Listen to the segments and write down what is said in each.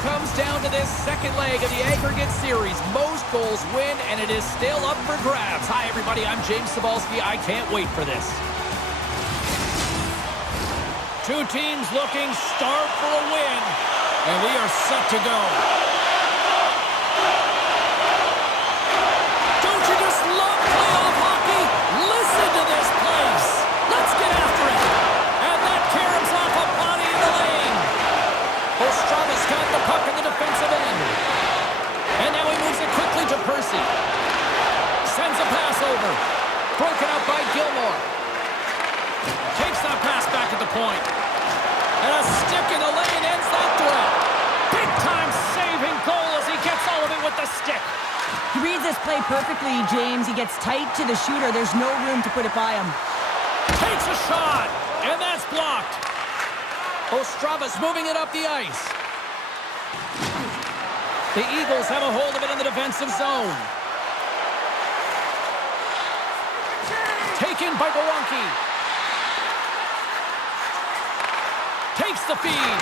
comes down to this second leg of the aggregate series. Most goals win, and it is still up for grabs. Hi, everybody. I'm James Cybulski. I can't wait for this. Two teams looking starved for a win, and we are set to go. Don't you just love playoff hockey? Listen to this place. Let's get after it. And that caroms off a body in the lane. Ostrava's got the puck in the defensive end. And now he moves it quickly to Percy. Sends a pass over. Broken up by Gilmore. Takes that pass back at the point. And a stick in the lane ends that threat. Big-time saving goal as he gets all of it with the stick. He reads this play perfectly, James. He gets tight to the shooter. There's no room to put it by him. Takes a shot, and that's blocked. Ostrava's moving it up the ice. The Eagles have a hold of it in the defensive zone. Taken by Gawanke. Takes the feed.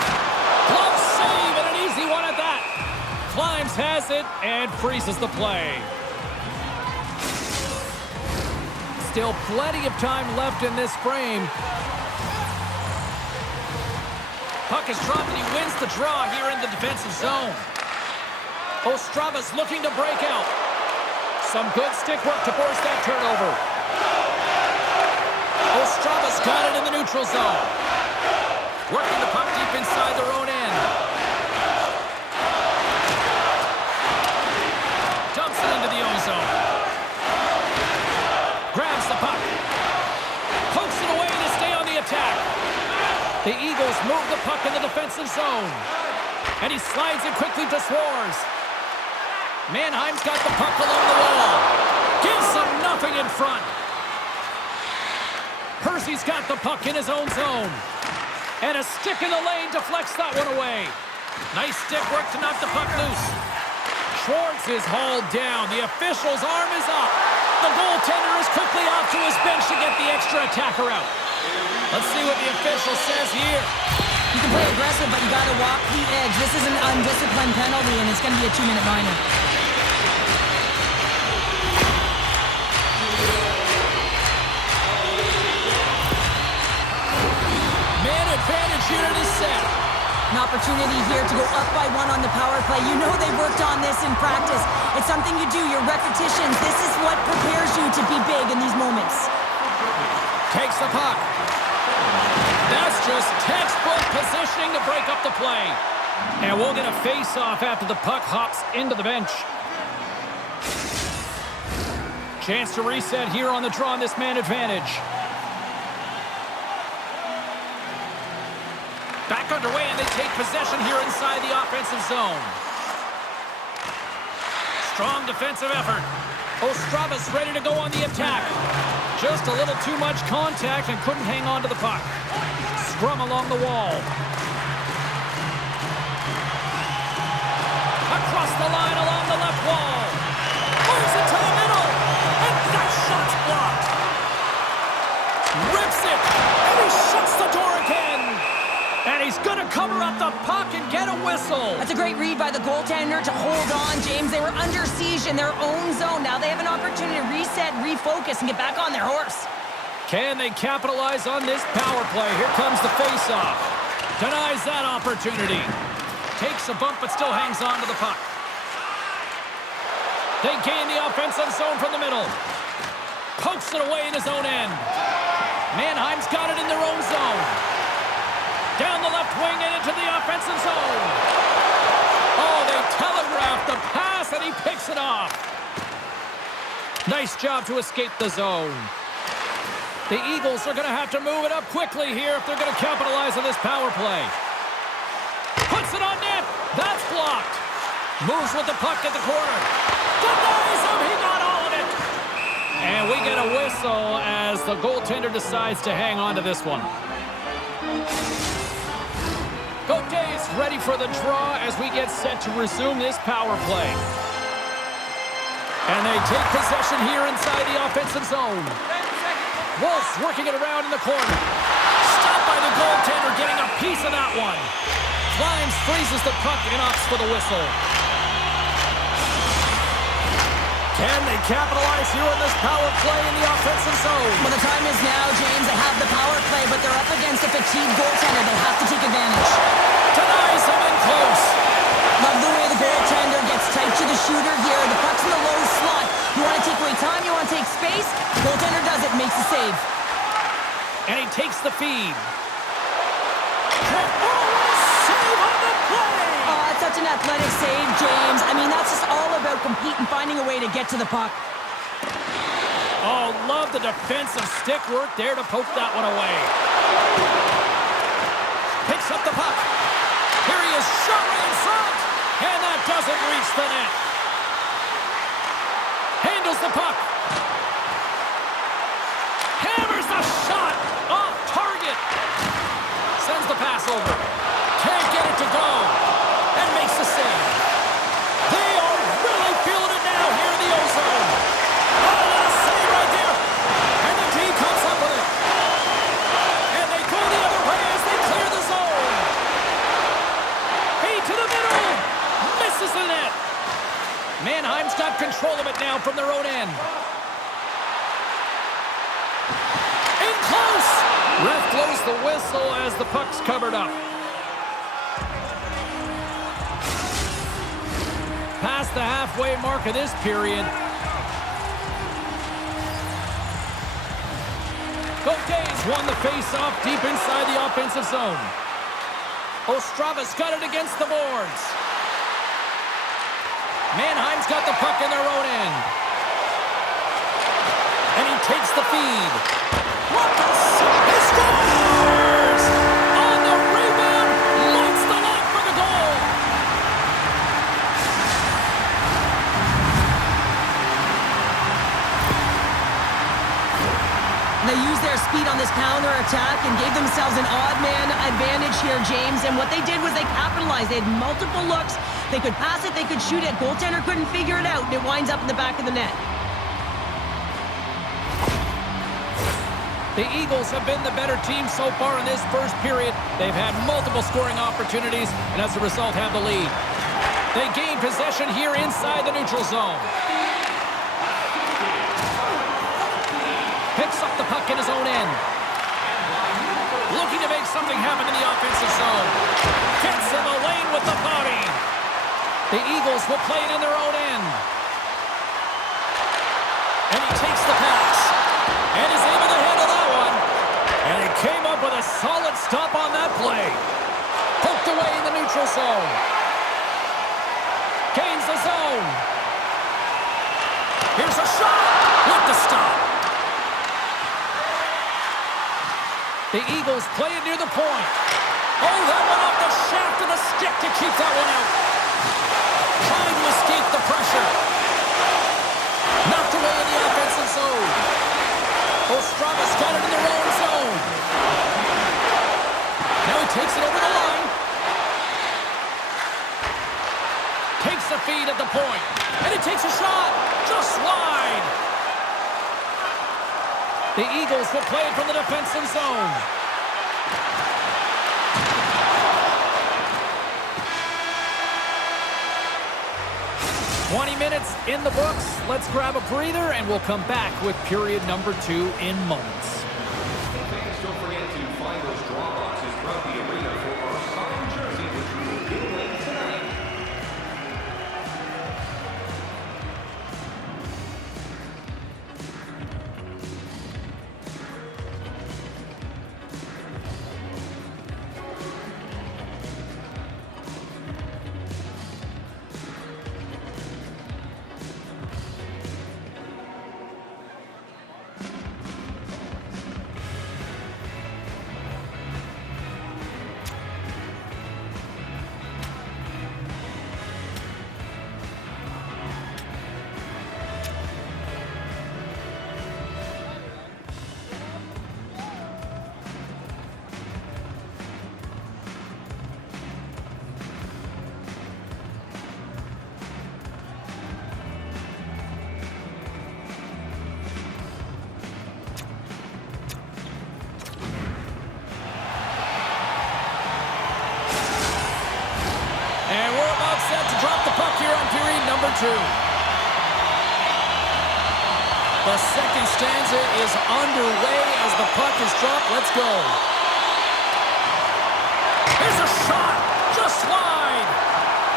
Glove save, and an easy one at that. Klimes has it and freezes the play. Still plenty of time left in this frame. Puck is dropped and he wins the draw here in the defensive zone. Ostrava's looking to break out. Some good stick work to force that turnover. Ostrava's got it in the neutral zone. Working the puck deep inside their own end. Dumps it into the own zone. Grabs the puck. Pokes it away to stay on the attack. The Eagles move the puck in the defensive zone. And he slides it quickly to Szwarz. Mannheim's got the puck along the wall. Gives them nothing in front. Percy's got the puck in his own zone. And a stick in the lane deflects that one away. Nice stick work to knock the puck loose. Szwarz is hauled down. The official's arm is up. The goaltender is quickly off to his bench to get the extra attacker out. Let's see what the official says here. You can play aggressive, but you got to walk the edge. This is an undisciplined penalty, and it's going to be a 2-minute minor. Advantage unit is set. An opportunity here to go up by 1 on the power play. You know they've worked on this in practice. It's something you do, your repetitions. This is what prepares you to be big in these moments. Takes the puck. That's just textbook positioning to break up the play. And we'll get a face-off after the puck hops into the bench. Chance to reset here on the draw on this man advantage. Back underway, and they take possession here inside the offensive zone. Strong defensive effort. Ostrava's ready to go on the attack. Just a little too much contact and couldn't hang on to the puck. Scrum along the wall. Across the line along the left wall. Moves it to the middle. And that shot's blocked. Rips it. And he shuts the door again. And he's going to cover up the puck and get a whistle. That's a great read by the goaltender to hold on, James. They were under siege in their own zone. Now they have an opportunity to reset, refocus, and get back on their horse. Can they capitalize on this power play? Here comes the face-off. Denies that opportunity. Takes a bump but still hangs on to the puck. They gain the offensive zone from the middle. Pokes it away in his own end. Mannheim's got it in their own zone. Down the left wing and into the offensive zone. Oh, they telegraphed the pass and he picks it off. Nice job to escape the zone. The Eagles are going to have to move it up quickly here if they're going to capitalize on this power play. Puts it on net. That's blocked. Moves with the puck at the corner. Denies him. He got all of it. And we get a whistle as the goaltender decides to hang on to this one. Gaudet's ready for the draw as we get set to resume this power play. And they take possession here inside the offensive zone. Wolf's working it around in the corner. Stopped by the goaltender, getting a piece of that one. Klimes freezes the puck and opts for the whistle. Can they capitalize here on this power play in the offensive zone? Well, the time is now, James. They have the power play, but they're up against a fatigued goaltender. They have to take advantage. Denies him in close. Love the way the goaltender gets tight to the shooter here. The puck's in the low slot. You want to take away time, you want to take space. Goaltender does it, makes the save. And he takes the feed. Save on the play! Oh, it's such an athletic save, James. I mean, that's just all about competing, finding a way to get to the puck. Oh, love the defensive stick work there to poke that one away. Picks up the puck. Here he is, shot right in front. And that doesn't reach the net. Handles the puck. Hammers the shot. Off target. Sends the pass over. Can't get it to go. And makes the save. They are really feeling it now here in the O-zone. Oh, what a save right there. And the team comes up with it. And they go the other way as they clear the zone. Feed to the middle. Misses the net. Mannheim's got control of it now from their own end. In close. Ref blows the whistle as the puck's covered up. Past the halfway mark of this period. Gaudet's won the face-off deep inside the offensive zone. Ostrava's got it against the boards. Mannheim's got the puck in their own end. And he takes the feed. What the he scores! On the rebound, lights the net for the goal. They used their speed on this counter-attack and gave themselves an odd-man advantage here, James. And what they did was they capitalized. They had multiple looks. They could pass it, they could shoot it. Goaltender couldn't figure it out, and it winds up in the back of the net. The Eagles have been the better team so far in this first period. They've had multiple scoring opportunities, and as a result have the lead. They gain possession here inside the neutral zone. Picks up the puck in his own end. Looking to make something happen in the offensive zone. Gets in the lane with the body. The Eagles will play it in their own end. And he takes the pass. And is able to handle that one. And he came up with a solid stop on that play. Poked away in the neutral zone. Gains the zone. Here's a shot with the stop. The Eagles play it near the point. Oh, that went off the shaft of the stick to keep that one out. Trying to escape the pressure. Knocked away in the offensive zone. Ostrava's got it in their own zone. Now he takes it over the line. Takes the feed at the point. And he takes a shot. Just wide. The Eagles will play it from the defensive zone. "20 minutes in the books. Let's grab a breather, and we'll come back with period number 2 in moments." Fans, don't forget to find those draw boxes throughout the arena for our signed jersey, which we will give away tonight. 2. The second stanza is underway as the puck is dropped. Let's go. Here's a shot. Just wide.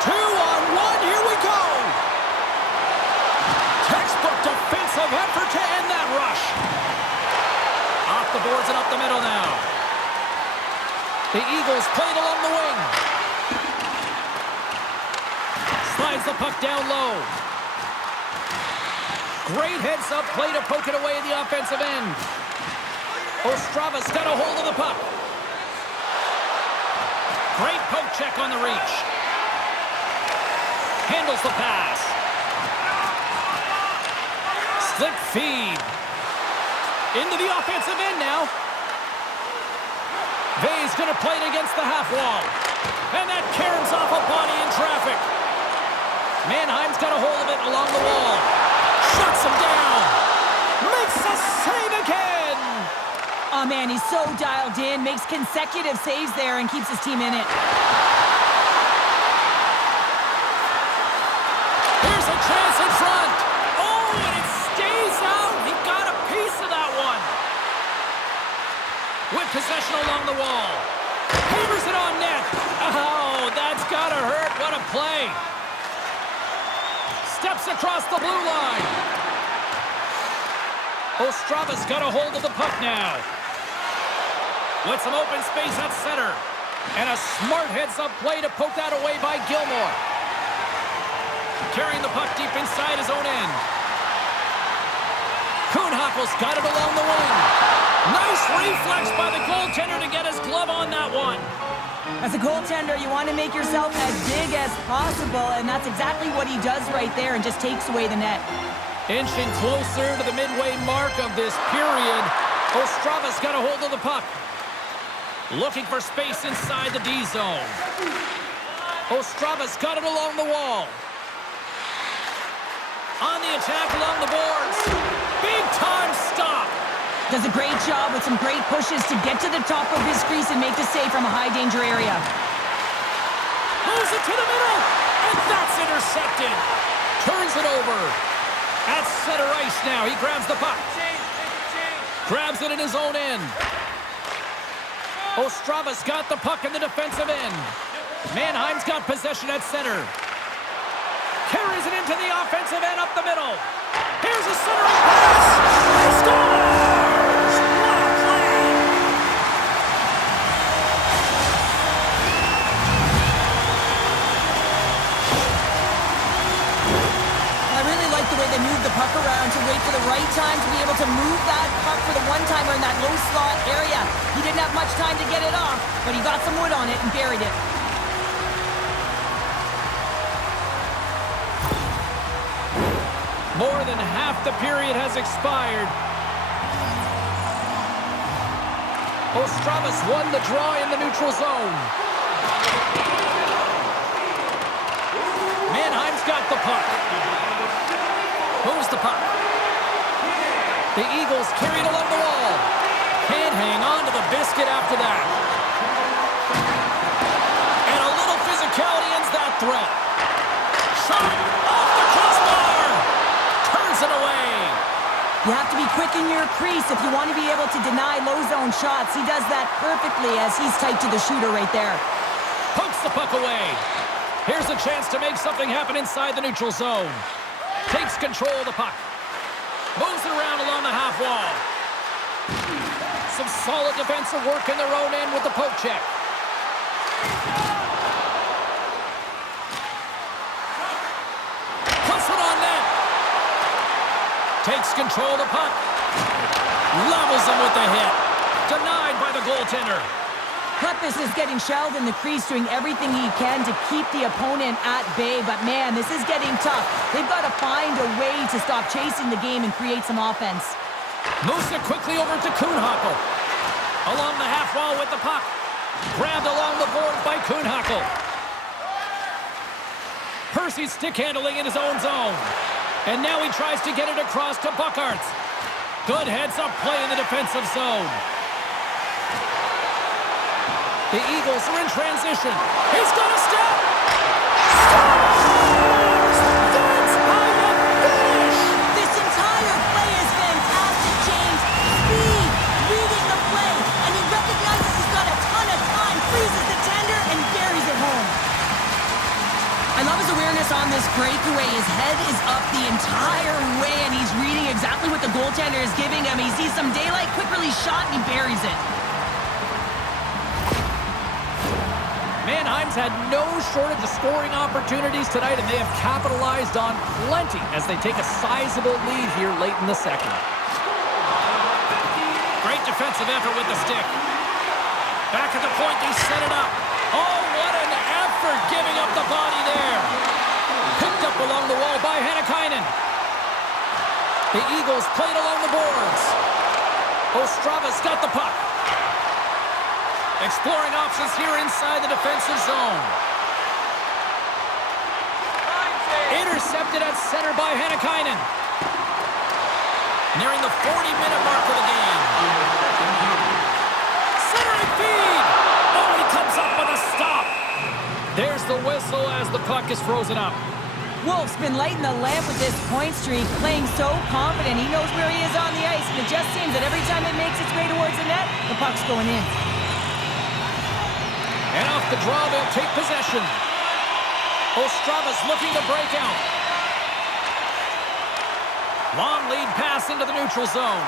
2-on-1. Here we go. Textbook defensive effort to end that rush. Off the boards and up the middle now. The Eagles played along the wing. Slides the puck down low. Great heads-up play to poke it away at the offensive end. Ostrava's got a hold of the puck. Great poke check on the reach. Handles the pass. Slip feed. Into the offensive end now. Vay's going to play it against the half wall. And that caroms off a body in traffic. Mannheim's got a hold of it along the wall. Shuts him down. Makes a save again. Oh, man, he's so dialed in. Makes consecutive saves there and keeps his team in it. Here's a chance in front. Oh, and it stays out. He got a piece of that one. With possession along the wall. Hammers it on net. Oh, that's gotta hurt. What a play. Steps across the blue line. Ostrava's got a hold of the puck now. With some open space at center. And a smart heads-up play to poke that away by Gilmore. Carrying the puck deep inside his own end. Kuhnhackl's got it along the wing. Nice reflex by the goaltender to get his glove on that one. As a goaltender, you want to make yourself as big as possible, and that's exactly what he does right there and just takes away the net. Inching closer to the midway mark of this period. Ostrava's got a hold of the puck. Looking for space inside the D zone. Ostrava's got it along the wall. On the attack along the boards. Big time stop. Does a great job with some great pushes to get to the top of his crease and make the save from a high danger area. Moves it to the middle. And that's intercepted. Turns it over. At center ice now. He grabs the puck. Grabs it in his own end. Ostrava's got the puck in the defensive end. Mannheim's got possession at center. Carries it into the offensive end up the middle. Here's a centering pass. He scores! What a play! I really like the way they moved the puck around to wait for the right time to be able to move that puck for the one-timer in that low slot area. He didn't have much time to get it off, but he got some wood on it and buried it. More than half the period has expired. Ostrava's won the draw in the neutral zone. Mannheim's got the puck. Moves the puck. The Eagles carried along the wall. Can't hang on to the biscuit after that. And a little physicality ends that threat. Shot off the crossbar. Turns it away. You have to be quick in your crease if you want to be able to deny low zone shots. He does that perfectly as he's tight to the shooter right there. Pokes the puck away. Here's a chance to make something happen inside the neutral zone. Takes control of the puck. Moves it around along the half wall. Some solid defensive work in their own end with the poke check. Puts it on net. Takes control of the puck. Levels him with the hit. Denied by the goaltender. Klimes is getting shelled in the crease, doing everything he can to keep the opponent at bay. But, man, this is getting tough. They've got to find a way to stop chasing the game and create some offense. Moves it quickly over to Kuhnhackl. Along the half wall with the puck. Grabbed along the board by Kuhnhackl. Percy's stick handling in his own zone. And now he tries to get it across to Buckhart. Good heads-up play in the defensive zone. The Eagles are in transition. He's got a step. Scores! That's on this breakaway. His head is up the entire way, and he's reading exactly what the goaltender is giving him. He sees some daylight, quick release shot, and he buries it. Mannheim's had no shortage of scoring opportunities tonight, and they have capitalized on plenty as they take a sizable lead here late in the second. Great defensive effort with the stick. Back at the point, they set it up. Oh, what an effort giving up the body there. Picked up along the wall by Hannikainen. The Eagles played along the boards. Ostrava's got the puck. Exploring options here inside the defensive zone. Intercepted at center by Hannikainen. Nearing the 40-minute mark of the game. Centering feed! Oh, he comes up with a stop. There's the whistle as the puck is frozen up. Wolf's been lighting the lamp with this point streak, playing so confident. He knows where he is on the ice, and it just seems that every time it makes its way towards the net, the puck's going in. And off the draw, they'll take possession. Ostrava's looking to break out. Long lead pass into the neutral zone.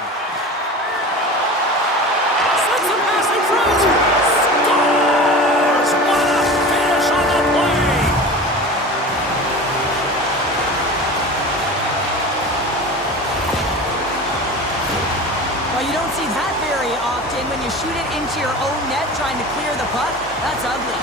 Sends a pass in front. Scores! What a finish on the play! Well, you don't see that very often when you shoot it into your own net trying to clear the puck. That's ugly.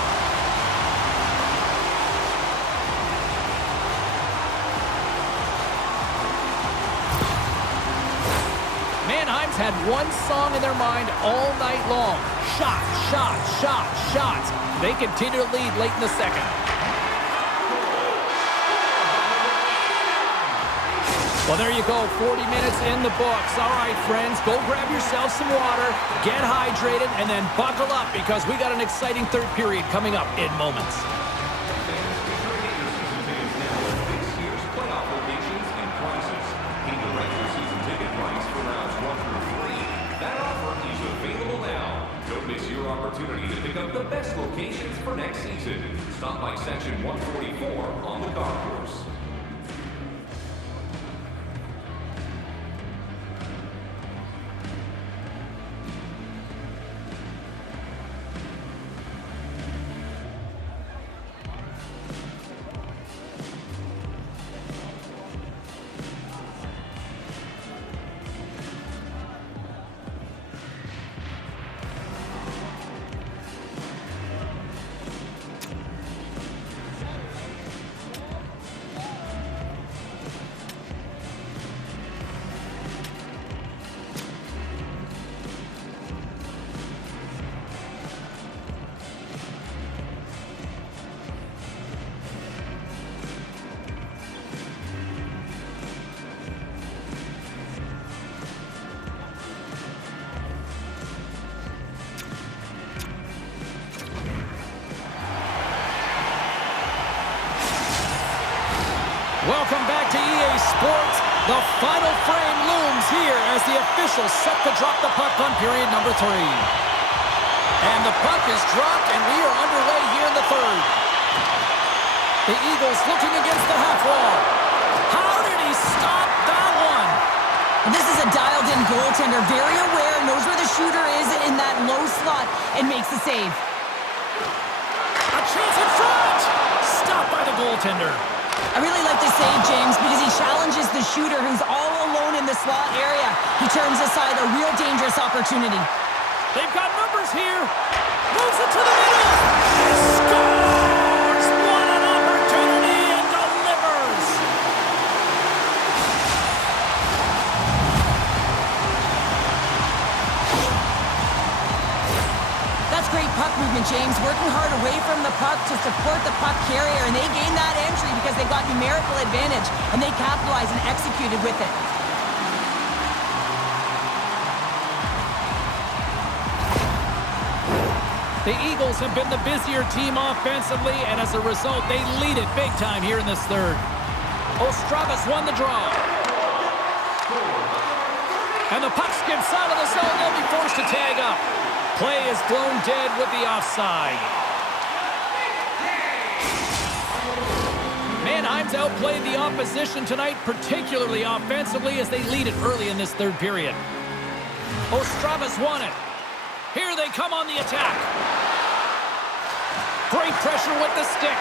Mannheim's had one song in their mind all night long. Shot, shot, shot, shots. They continue to lead late in the second. Well, there you go. 40 minutes in the books. All right, friends, go grab yourself some water, get hydrated, and then buckle up because we got an exciting third period coming up in moments. This year's playoff locations and prices. Pay the regular season ticket price for rounds 1 through 3. That offer is available now. Don't miss your opportunity to pick up the best locations for next season. Stop by section 144 on the car course. Welcome back to EA Sports. The final frame looms here as the officials set to drop the puck on period number 3. And the puck is dropped, and we are underway here in the third. The Eagles looking against the half wall. How did he stop that one? And this is a dialed-in goaltender, very aware, knows where the shooter is in that low slot, and makes the save. A chance in front! Stopped by the goaltender. I really like this save, James, because he challenges the shooter who's all alone in the slot area. He turns aside a real dangerous opportunity. They've got numbers here. Moves it to the middle. He scores! What an opportunity and delivers! That's great puck movement, James. Working hard away from the puck to support the puck carrier, and they gained that entry because they got numerical advantage, and they capitalized and executed with it. The Eagles have been the busier team offensively, and as a result, they lead it big time here in this third. Ostrava's won the draw. And the puck skips out of the zone. They'll be forced to tag up. Play is blown dead with the offside. Mannheim Mannheim's outplayed the opposition tonight, particularly offensively, as they lead it early in this third period. Szwarz won it. Here they come on the attack. Great pressure with the stick.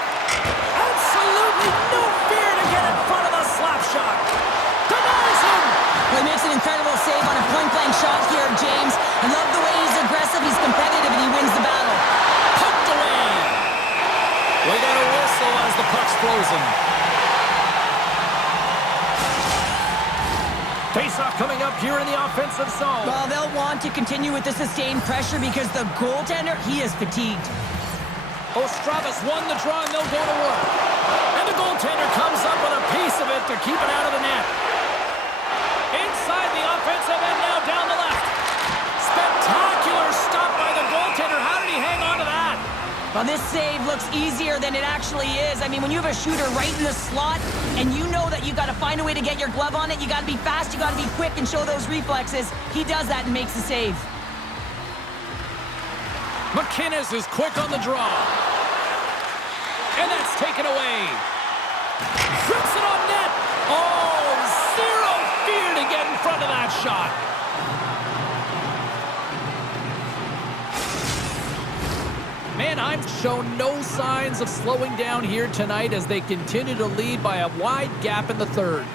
Absolutely no fear to get in front of the slap shot. Denies him. Well, he makes an incredible save on a point-blank shot here, James. I love the way he's aggressive, he's competitive, and he wins the battle. Poked away. We got a whistle as the puck's frozen. Face-off coming up here in the offensive zone. Well, they'll want to continue with the sustained pressure because the goaltender, he is fatigued. Szwarz won the draw, and they'll go to work. And the goaltender comes up with a piece of it to keep it out of the net. Inside the offensive end now down the left. Spectacular stop by the goaltender. How did he hang on to that? Well, this save looks easier than it actually is. I mean, when you have a shooter right in the slot and you know that you got to find a way to get your glove on it, you got to be fast, you got to be quick and show those reflexes. He does that and makes the save. MacInnis is quick on the draw. And that's taken away. Rips it on net. Oh, zero fear to get in front of that shot. Mannheim's shown no signs of slowing down here tonight as they continue to lead by a wide gap in the third.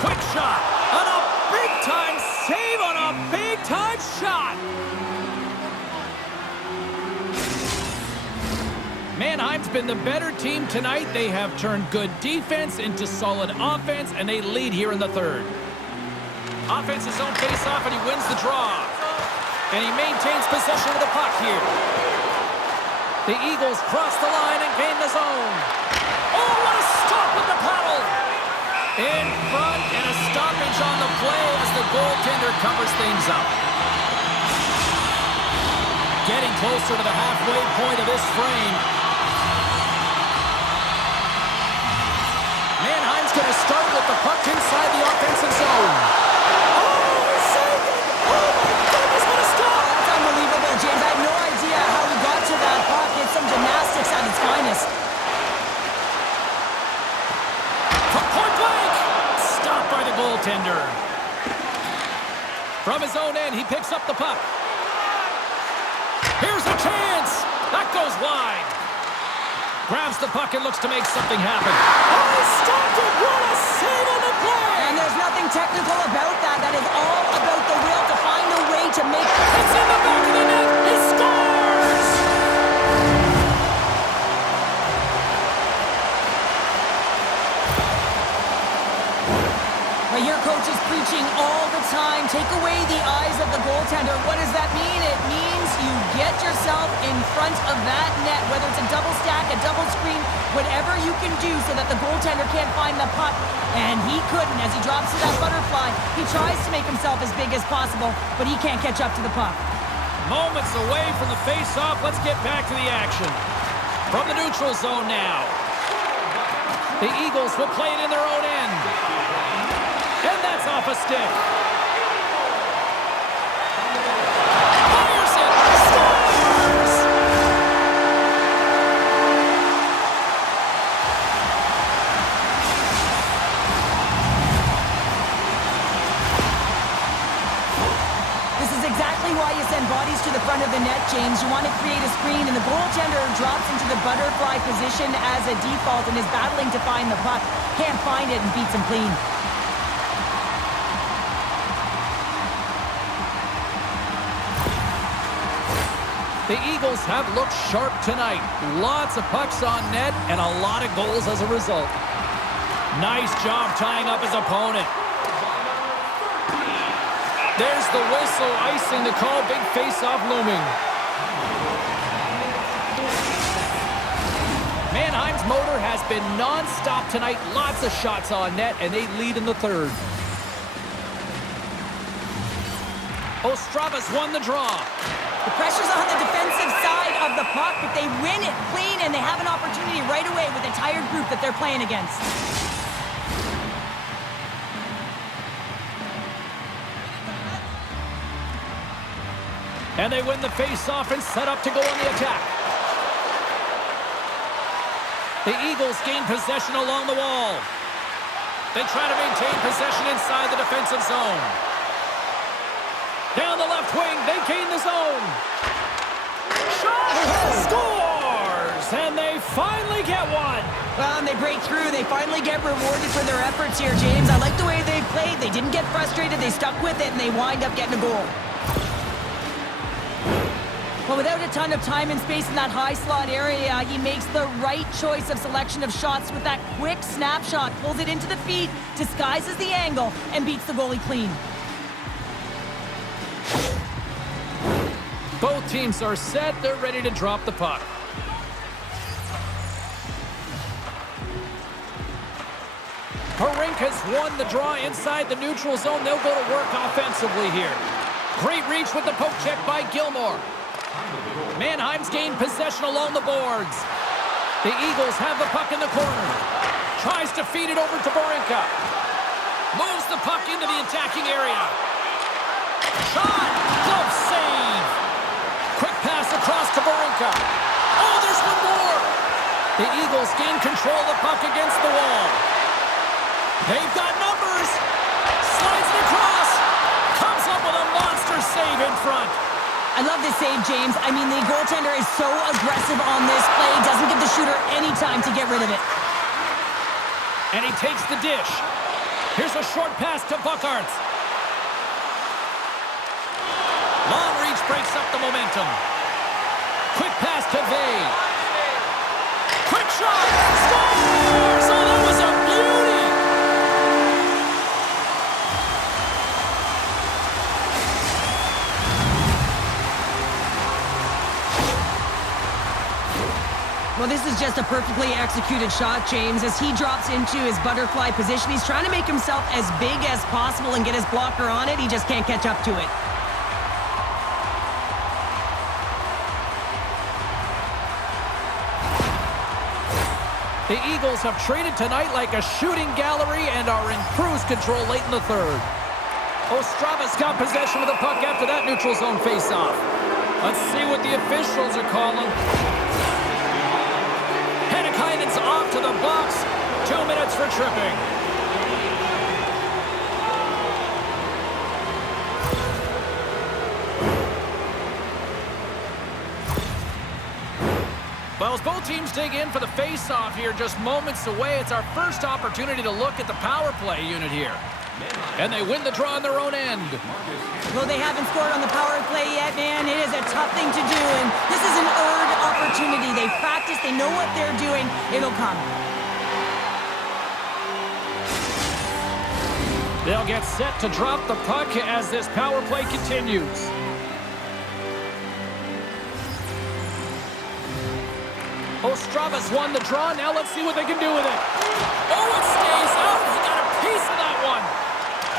Quick shot on a big-time save on a big-time shot. Mannheim's been the better team tonight. They have turned good defense into solid offense, and they lead here in the third. Offensive zone face-off, and he wins the draw. And he maintains possession of the puck here. The Eagles cross the line and gain the zone. Oh, what a stop with the paddle! In front, and a stoppage on the play as the goaltender covers things up. Getting closer to the halfway point of this frame. Mannheim's going to start with the puck inside the offensive zone. Oh, he saved it! Oh, my goodness, what a stop! That's unbelievable, James. I have no idea how he got to that puck. It's some gymnastics at its finest. From point blank! Stopped by the goaltender. From his own end, he picks up the puck. Here's a chance! That goes wide. Grabs the puck and looks to make something happen. Oh, he stopped it! What a save on the play! And there's nothing technical about that. That is all about the will to find a way to make... It's in the back of the net! He scores! Well, your coach is preaching all the time. Take away the eyes of the goaltender. What does that mean? It means you get yourself in front of that net, whether it's a double stack, a double screen, whatever you can do so that the goaltender can't find the puck. And he couldn't. As he drops to that butterfly, he tries to make himself as big as possible, but he can't catch up to the puck. Moments away from the face-off. Let's get back to the action. From the neutral zone now. The Eagles will play it in their own end. And that's off a stick. Fires it! Scores! This is exactly why you send bodies to the front of the net, James. You want to create a screen, and the goaltender drops into the butterfly position as a default and is battling to find the puck. Can't find it and beats him clean. The Eagles have looked sharp tonight. Lots of pucks on net and a lot of goals as a result. Nice job tying up his opponent. There's the whistle, icing the call. Big face-off looming. Mannheim's motor has been non-stop tonight. Lots of shots on net, and they lead in the third. Szwarz won the draw. The pressure's on the defensive side of the puck, but they win it clean, and they have an opportunity right away with a tired group that they're playing against. And they win the face-off and set up to go on the attack. The Eagles gain possession along the wall. They try to maintain possession inside the defensive zone. Down the left wing, they gain the zone. Shot! Scores! And they finally get one. Well, and they break through. They finally get rewarded for their efforts here, James. I like the way they played. They didn't get frustrated. They stuck with it, and they wind up getting a goal. Well, without a ton of time and space in that high slot area, he makes the right choice of selection of shots with that quick snapshot. Pulls it into the feet, disguises the angle, and beats the goalie clean. Both teams are set. They're ready to drop the puck. Harink has won the draw inside the neutral zone. They'll go to work offensively here. Great reach with the poke check by Gilmore. Mannheim's gained possession along the boards. The Eagles have the puck in the corner. Tries to feed it over to Barinka. Moves the puck into the attacking area. Shot! Glove save! Quick pass across to Barinka. Oh, there's one more! The Eagles gain control of the puck against the wall. They've got numbers. Slides it across. Comes up with a monster save in front. I love this save, James. I mean, the goaltender is so aggressive on this play. Doesn't give the shooter any time to get rid of it. And he takes the dish. Here's a short pass to Buckarts. Long reach breaks up the momentum. Quick pass to Vay. Quick shot. Scores! Oh, that was a beauty! Well, this is just a perfectly executed shot, James. As he drops into his butterfly position, he's trying to make himself as big as possible and get his blocker on it. He just can't catch up to it. The Eagles have traded tonight like a shooting gallery and are in cruise control late in the third. Ostrava's got possession of the puck after that neutral zone faceoff. Let's see what the officials are calling. Hennekainen's off to the box. 2 minutes for tripping. Well, as both teams dig in for the face-off here, just moments away, it's our first opportunity to look at the power play unit here. And they win the draw on their own end. Well, they haven't scored on the power play yet, man. It is a tough thing to do, and this is an earned opportunity. They practice, they know what they're doing. It'll come. They'll get set to drop the puck as this power play continues. Ostrava's won the draw. Now let's see what they can do with it. Oh, it stays out. He got a piece of that one.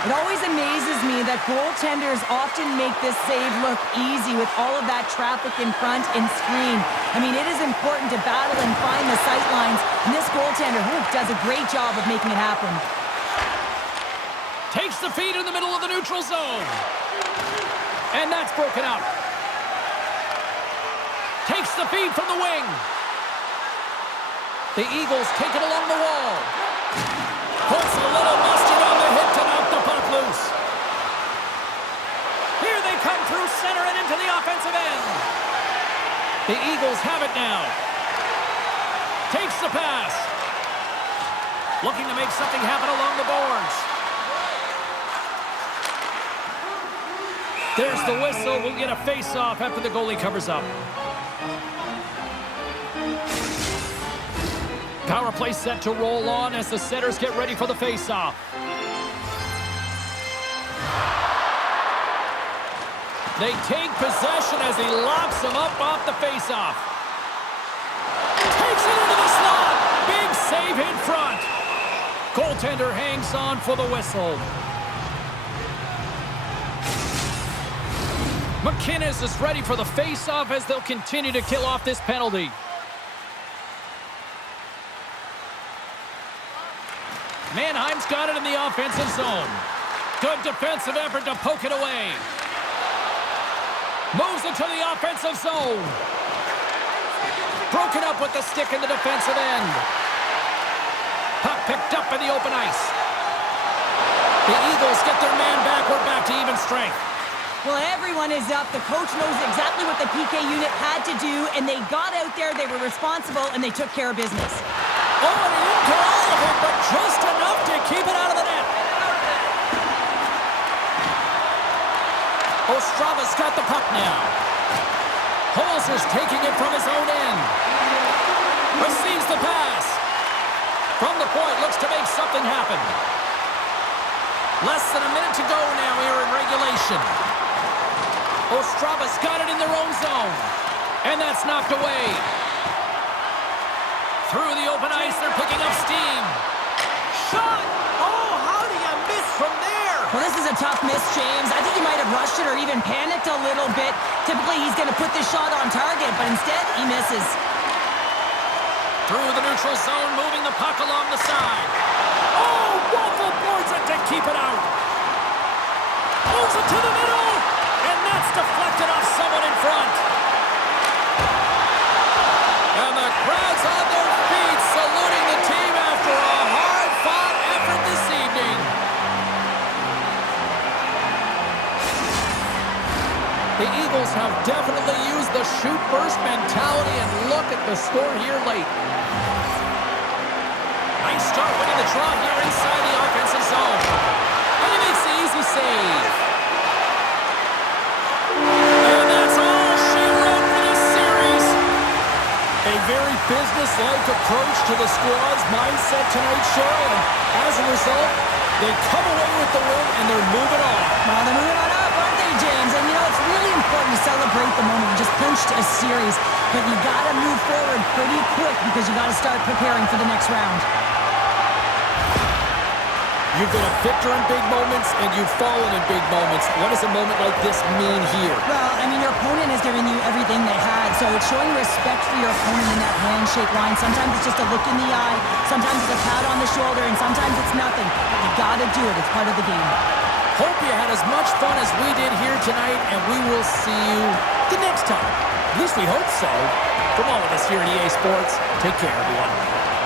It always amazes me that goaltenders often make this save look easy with all of that traffic in front and screen. I mean, it is important to battle and find the sight lines, and this goaltender does a great job of making it happen. Takes the feed in the middle of the neutral zone. And that's broken out. Takes the feed from the wing. The Eagles take it along the wall. Puts a little mustard on the hit to knock the puck loose. Here they come through center and into the offensive end. The Eagles have it now. Takes the pass. Looking to make something happen along the boards. There's the whistle. We'll get a face-off after the goalie covers up. Power play set to roll on as the setters get ready for the face-off. They take possession as he locks him up off the face-off. Takes it into the slot. Big save in front. Goaltender hangs on for the whistle. MacInnis is ready for the face-off as they'll continue to kill off this penalty. Mannheim's got it in the offensive zone. Good defensive effort to poke it away. Moves it to the offensive zone. Broken up with the stick in the defensive end. Puck picked up in the open ice. The Eagles get their man back. We're back to even strength. Well, everyone is up. The coach knows exactly what the PK unit had to do, and they got out there, they were responsible, and they took care of business. Oh, and he didn't get all of it, but just enough to keep it out of the net. Ostrava's got the puck now. Holzer's taking it from his own end. Receives the pass. From the point, looks to make something happen. Less than a minute to go now here in regulation. Ostrava's got it in their own zone. And that's knocked away. Through the open ice, they're picking up steam. Shot! Oh, how do you miss from there? Well, this is a tough miss, James. I think he might have rushed it or even panicked a little bit. Typically, he's going to put this shot on target, but instead, he misses. Through the neutral zone, moving the puck along the side. Oh, Waffle boards it to keep it out. Moves it to the middle, and that's deflected off someone in front. And the crowd's on their feet, saluting the team after a hard-fought effort this evening. The Eagles have definitely used the shoot-first mentality, and look at the score here late. Nice start winning the draw here inside the offensive zone. And he makes the easy save. And that's all she wrote for this series. A very business-like approach to the squad's mindset tonight, Cheryl. And as a result, they come away with the win, and they're moving on. Well, they're moving on up, aren't they, James? And, you know, it's really important to celebrate the moment. You just clinched a series, but you got to move forward pretty quick because you got to start preparing for the next round. You've been a victor in big moments, and you've fallen in big moments. What does a moment like this mean here? Well, I mean, your opponent has given you everything they had, so it's showing respect for your opponent in that handshake line. Sometimes it's just a look in the eye, sometimes it's a pat on the shoulder, and sometimes it's nothing. But you got to do it. It's part of the game. Hope you had as much fun as we did here tonight, and we will see you the next time. At least we hope so. From all of us here at EA Sports, take care, everyone.